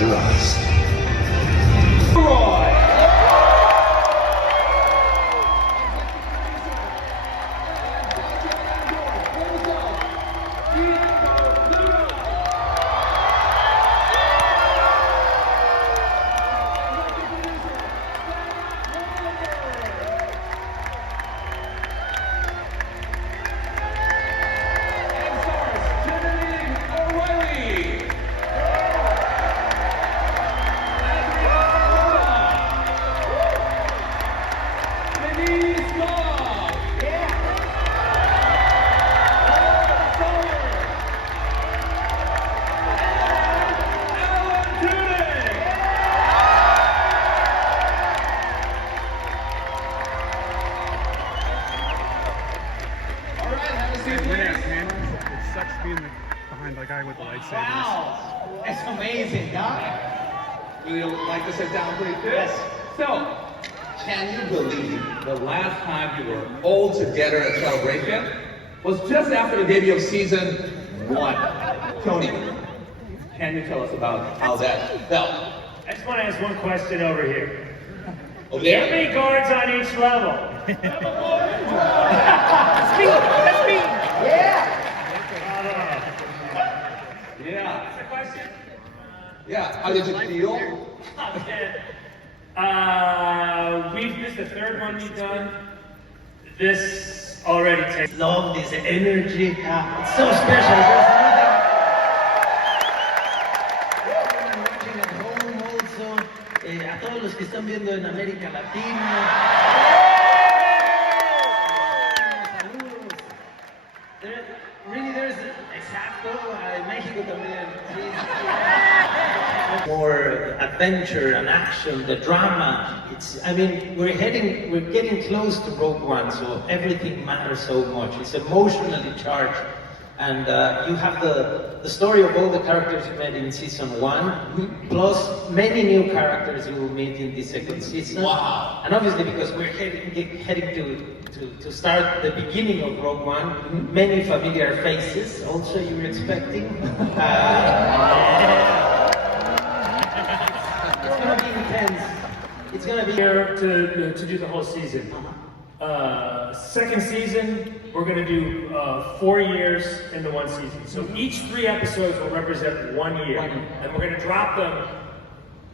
Close your eyes. It sucks being behind the guy with the lightsabers. Wow, that's amazing, huh? Would you like to sit down, please? Yes. So, can you believe the last time you were all together at Celebration was just after the debut of season 1? Tony, can you tell us about how that felt? I just want to ask one question over here. Over How there? many guards on each level? That's me! Yeah! Yeah. That's the question? Yeah, how did you feel? This is the third one we've done. This already takes love, this energy. It's so special. There's nothing. Watching at home also. A todos los que están viendo en América Latina. There's exacto, en México también. More adventure and action, the drama. We're getting close to Rogue One, so everything matters so much. It's emotionally charged. And you have the story of all the characters you met in season 1, plus many new characters you will meet in the second season. Wow. And obviously, because we're heading to start the beginning of Rogue One, many familiar faces also you were expecting. It's gonna be intense. It's gonna be Here to do the whole season. Second season, we're going to do 4 years into one season. So each 3 episodes will represent 1 year. And we're going to drop them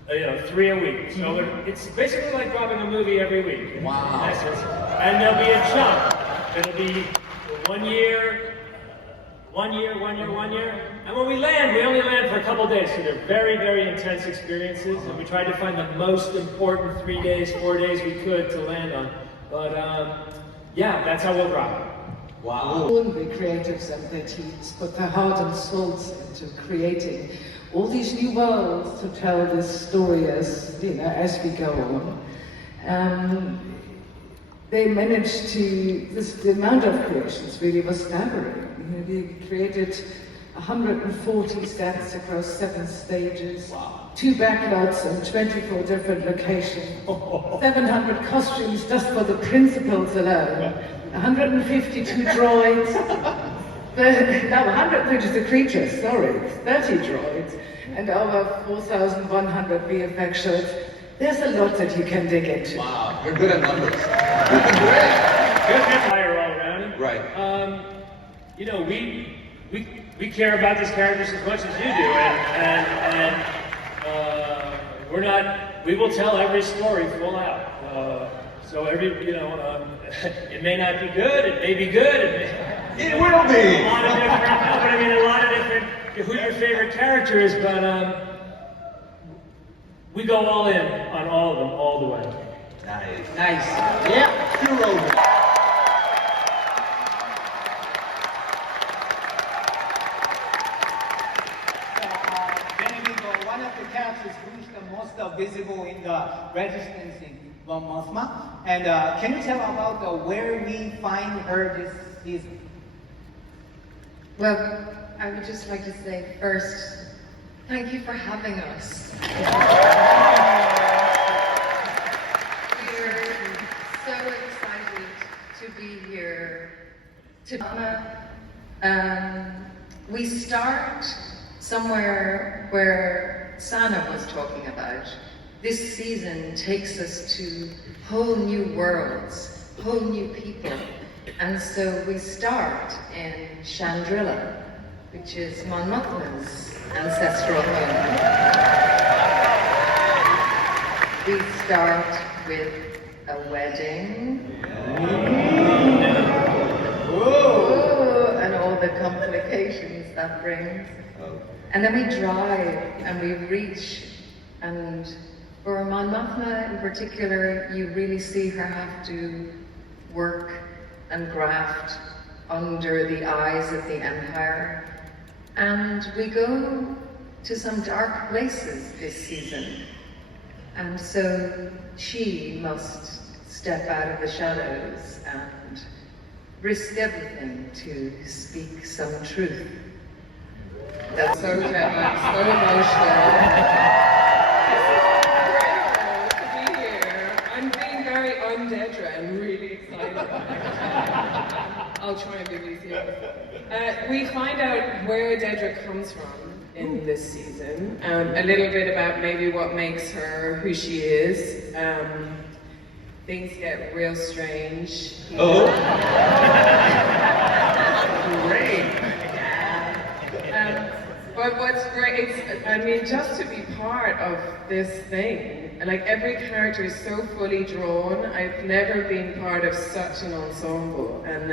3 a week. So it's basically like dropping a movie every week. Wow. And there'll be a jump. It'll be 1 year, 1 year, 1 year, 1 year. And when we land, we only land for a couple days. So they're very, very intense experiences. And we tried to find the most important 3 days, 4 days we could to land on. But yeah, that's how we'll drop it. Wow. All the creatives and their teams put their heart and souls into creating all these new worlds to tell this story as we go on. They managed to, the amount of creations really was staggering. They created 140 stats across 7 stages, 2 backlots and 24 different locations, 700 costumes just for the principals alone, 152 droids, 132 creatures, sorry, 30 droids, and over 4,100 VFX shots. There's a lot that you can dig into. Wow, you're good at numbers. Great. Good fire all around. Right. We care about these characters as much as you do, and we will tell every story full out. So it may not be good, it may be good, It will be! a lot of different, who your favorite character is, but we go all in on all of them, all the way. Nice. Yeah, you wrote it. One of the characters who is the most visible in the Resistance in Mon Mothma. And can you tell about where we find her this season? Well, I would just like to say first, thank you for having us. We're so excited to be here. We start somewhere where Sana was talking about, this season takes us to whole new worlds, whole new people. And so we start in Chandrila, which is Mon Mothma's ancestral home. We start with a wedding. Whoa. And all the complications that brings. And then we drive and we reach, and for Mon Mothma in particular, you really see her have to work and graft under the eyes of the Empire. And we go to some dark places this season. And so she must step out of the shadows and risk everything to speak some truth. That's so jet-lagged, so emotional. To be here. I'm being very un-Dedra and really excited. I'll try and be with you. We find out where Dedra comes from in this season, a little bit about maybe what makes her who she is. Things get real strange. Oh! Great! But what's great, I mean, just to be part of this thing, like every character is so fully drawn. I've never been part of such an ensemble, and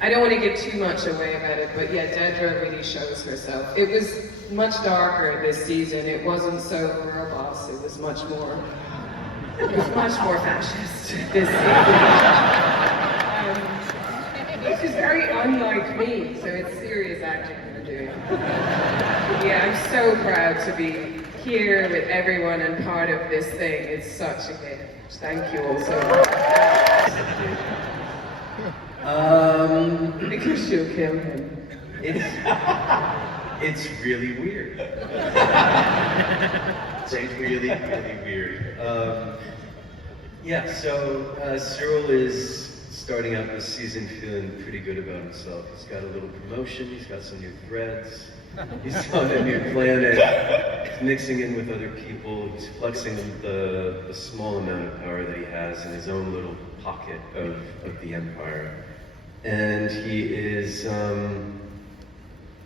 I don't want to give too much away about it, but yeah, Dedra really shows herself. It was much darker this season. It wasn't so verbose. It was much more fascist this season. Which is very unlike me, so it's serious acting we're doing. Yeah, I'm so proud to be here with everyone and part of this thing. It's such a gift. Thank you all so much. Because you'll kill him. It's really weird. It's really, really weird. Yeah, so Cyril is starting out this season feeling pretty good about himself. He's got a little promotion, he's got some new threads, he's on a new planet, he's mixing in with other people, he's flexing the small amount of power that he has in his own little pocket of the Empire. And he is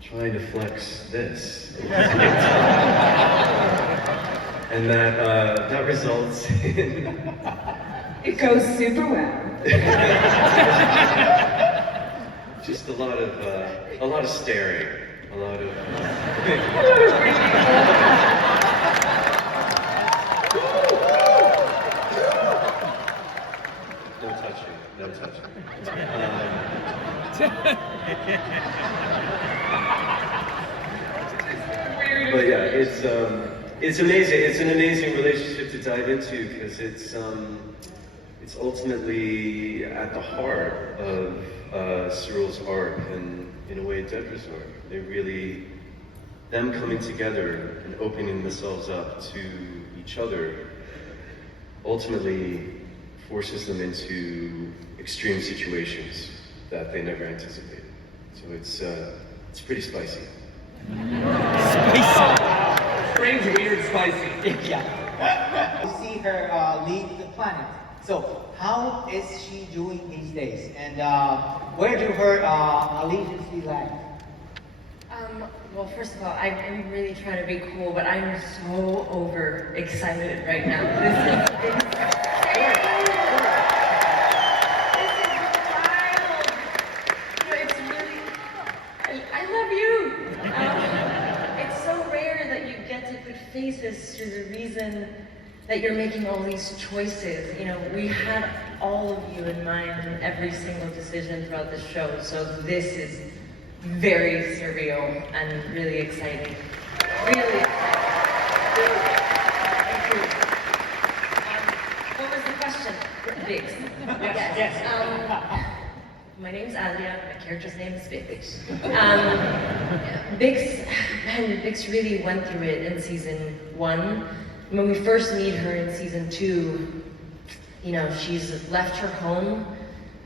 trying to flex this. And that results in... It goes super well. Just a lot of staring, a lot of no touching. But yeah, it's amazing. It's an amazing relationship to dive into because it's ultimately at the heart of Cyril's arc and, in a way, Dedra's arc. They really, them coming together and opening themselves up to each other, ultimately forces them into extreme situations that they never anticipated. So it's pretty spicy. Strange, weird, spicy. Yeah. You see her leave the planet. So, how is she doing these days? And where do her allegiances lie? Well, first of all, I'm really trying to be cool, but I'm so overexcited right now. This is wild. You know, it's really, I love you. It's so rare that you get to put faces to the reason that you're making all these choices. You know, we had all of you in mind in every single decision throughout the show, so this is very surreal and really exciting. Really exciting. Thank you. What was the question? Biggs. Yes. My name's Alia, my character's name is Biggs. Biggs really went through it in season 1. When we first meet her in season 2, you know, she's left her home.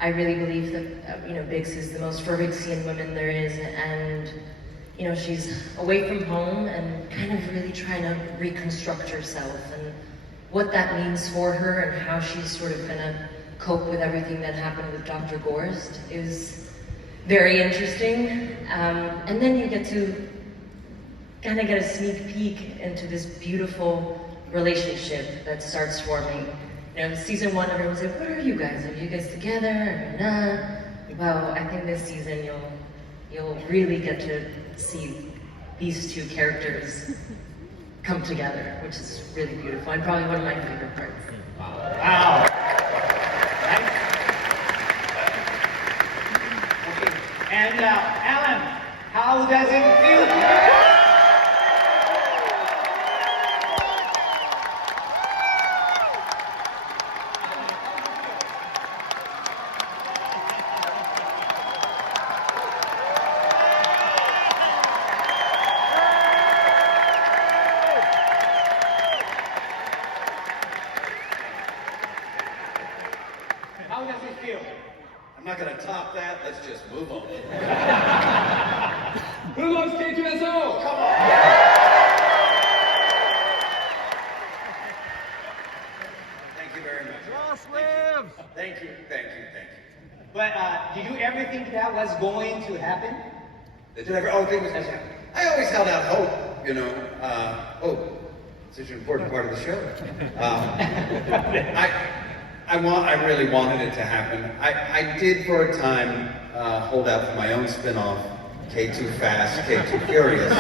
I really believe that, you know, Biggs is the most Phyrexian woman there is, and, you know, she's away from home and kind kind of really trying to reconstruct herself and what that means for her and how she's sort of gonna cope with everything that happened with Dr. Gorst is very interesting. And then you get to kind of get a sneak peek into this beautiful relationship that starts forming. You know, season 1, everyone's like, what are you guys? Are you guys together? Are you not? Well, I think this season you'll really get to see these two characters come together, which is really beautiful and probably one of my favorite parts. Wow. Okay. And Alan, how does it feel? How does it feel? I'm not gonna top that, let's just move on. Who loves K2SO? Come on! Thank you very much. Crossroads! Thank you. But did you ever think that was going to happen? Did you ever? Oh, things. I always held out hope, you know. Hope. Such an important part of the show. I really wanted it to happen. I did for a time hold out for my own spin-off, K2 Fast, K2 Furious.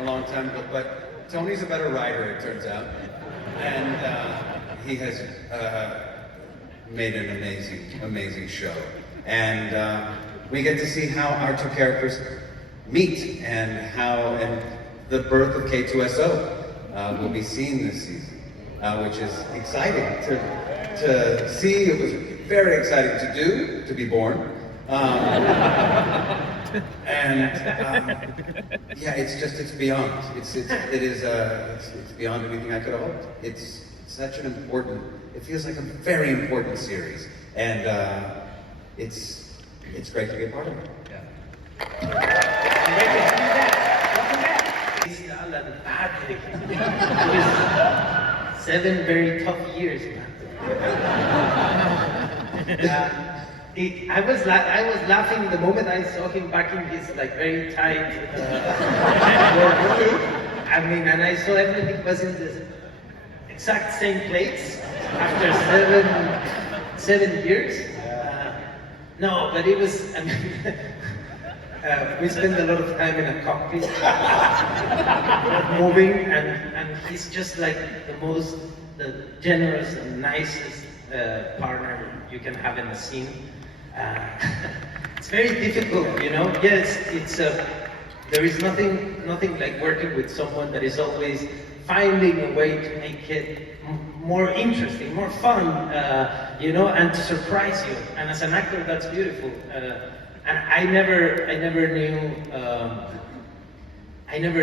A long time ago, but Tony's a better writer, it turns out. And he has made an amazing show. And we get to see how our two characters meet and the birth of K2SO will be seen this season, which is exciting to see. It was very exciting to be born. Yeah, it's beyond. It's beyond anything I could have hoped. It's such an important. It feels like a very important series, and it's great to be a part of it. It was 7 very tough years, man. I was laughing the moment I saw him back in his very tight I mean, and I saw everything was in the exact same place after 7 years. No, but it was. I mean, we spent a lot of time in a cockpit, moving, and he's just like the generous and nicest partner you can have in a scene. It's very difficult, you know. Yes, there is nothing like working with someone that is always finding a way to make it more interesting, more fun, you know, and to surprise you. And as an actor, that's beautiful. And I never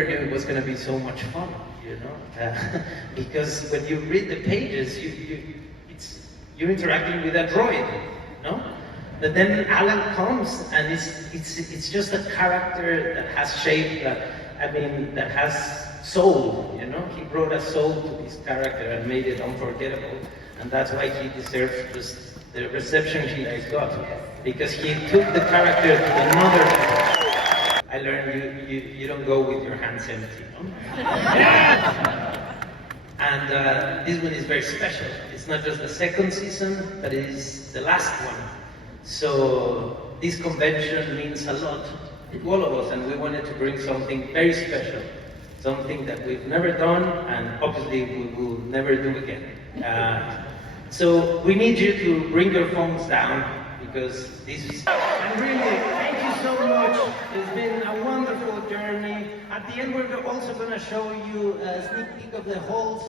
knew it was going to be so much fun, you know, because when you read the pages, you're interacting with a droid, no? But then Alan comes, and it's just a character that has shape, that has soul, you know? He brought a soul to this character and made it unforgettable, and that's why he deserves just the reception he's got, because he took the character to another level. I learned you don't go with your hands empty, no? And this one is very special. It's not just the second season, but it is the last one. So this convention means a lot to all of us, and we wanted to bring something very special, something that we've never done, and obviously we will never do again. So we need you to bring your phones down, because this is... And really, thank you so much. It's been a wonderful journey. At the end, we're also going to show you a sneak peek of the whole